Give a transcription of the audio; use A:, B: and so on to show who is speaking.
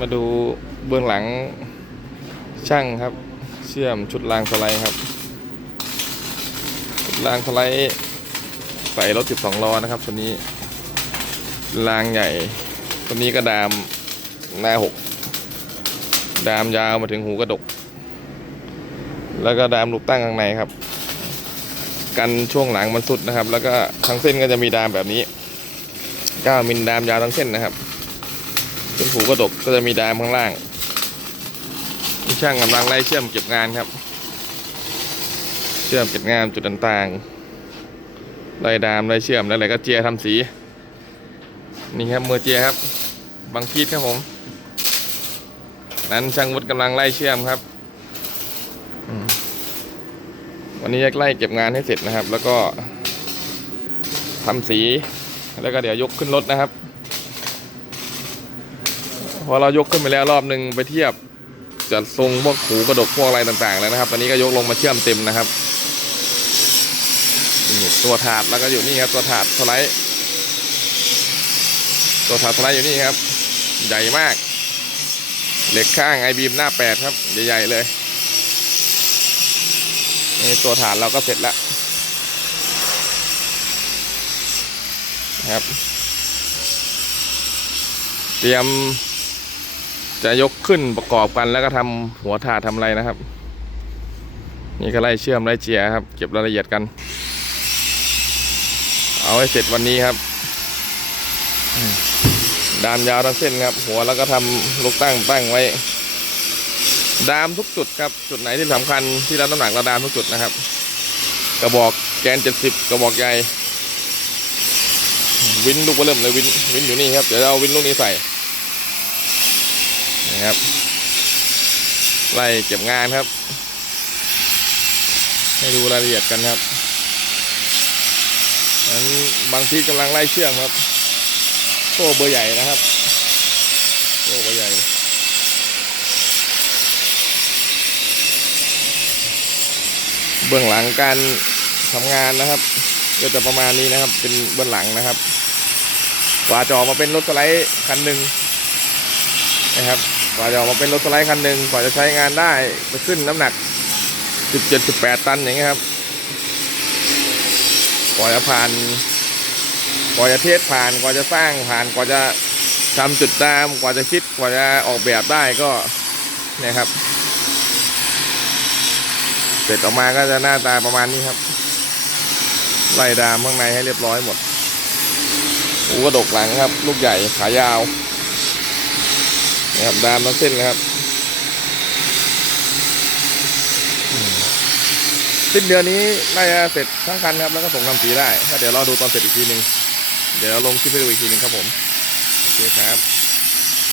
A: มาดูเบื้องหลังช่างครับ เชื่อมชุดรางสไลด์ครับ ชุดรางสไลด์ใส่รถ 12 ล้อนะครับตัวนี้รางใหญ่ตัวนี้ก็ดามหน้า6ดามยาวมาถึงหูกระดก แล้วก็ดามลูกตั้งข้างในครับ กันช่วงหลังมันสุดนะครับ แล้วก็ทั้งเส้นก็จะมีดามแบบนี้ 9มิลดามยาวทั้งเส้นนะครับ เป็นหูกระดกก็จะมีดามข้างล่างนี่ช่างกำลังไล่เชื่อมเก็บงานครับ เชื่อมเก็บงานจุดต่างๆไล่ดามไล่เชื่อมแล้วอะไรก็เจียทำสี นี่ครับมือเจียครับ บางพีดครับผม นั้นช่างวุฒิกำลังไล่เชื่อมครับวันนี้จะไล่เก็บงานให้เสร็จนะครับ แล้วก็ทำสี แล้วก็เดี๋ยวยกขึ้นรถนะครับ พอเรายกขึ้นไปแล้วรอบหนึ่งไปเทียบจะทรงพวกหูกระดกพวกอะไรต่างๆแล้วนะครับ ตอนนี้ก็ยกลงมาเชื่อมเต็มนะครับนี่ตัวถาดแล้วก็อยู่นี่ครับตัวถาดสไลด์ตัวถาดสไลด์อยู่นี่ครับ ใหญ่มาก เหล็กข้างไอบีมหน้าแปดครับใหญ่ๆเลยนี่ตัวฐานเราก็เสร็จแล้วครับ เตรียม จะยกขึ้นประกอบกันแล้วก็ทำหัวถาดทำอะไรนะครับ นี่ก็ไล่เชื่อมไล่เจียครับ เก็บรายละเอียดกัน เอาให้เสร็จวันนี้ครับดามยาวทั้งเส้นครับ หัวแล้วก็ทำลูกตั้งตั้งไว้ ดามทุกจุดครับ จุดไหนที่สำคัญที่รับน้ำหนักเราดามทุกจุดนะครับ กระบอกแกนเจ็ดสิบกระบอกใหญ่วินลูกเร์เริ่มเลยวินวินอยู่นี่ครับเดี๋ยวเราวินลูกนี้ใส่ นะครับ ไล่เก็บงานครับ ให้ดูรายละเอียดกันครับนั้นบางที่กำลังไล่เชื่อมครับโซ่เบอร์ใหญ่นะครับโซ่เบอร์ใหญ่เบื้องหลังการทำงานนะครับ ก็จะประมาณนี้นะครับ เป็นเบื้องหลังนะครับกว่าจะออกมาเป็นรถสไลด์คันหนึ่ง นะครับกว่าจะออกมาเป็นรถสไลด์คันหนึ่งกว่าจะใช้งานได้ไปขึ้นน้ำหนัก 17 18 ตันอย่างเงี้ยครับกว่าจะผ่านกว่าจะเทสผ่านกว่าจะสร้างผ่านกว่าจะทำจุดตามกว่าจะคิดกว่าจะออกแบบได้ก็นี่ครับ เสร็จออกมาก็จะหน้าตาประมาณนี้ครับ ไล่ดามข้างในให้เรียบร้อยหมดหูกระดกหลังครับ ลูกใหญ่ขายาว นะครับดามทั้งเส้นนะครับสิ้นเดือนนี้น่าจะเสร็จทั้งคันครับแล้วก็ส่งทำสีได้ก็เดี๋ยวรอดูตอนเสร็จอีกทีหนึ่งเดี๋ยวลงคลิปให้ดูอีกทีหนึ่งครับผมโอเคครับ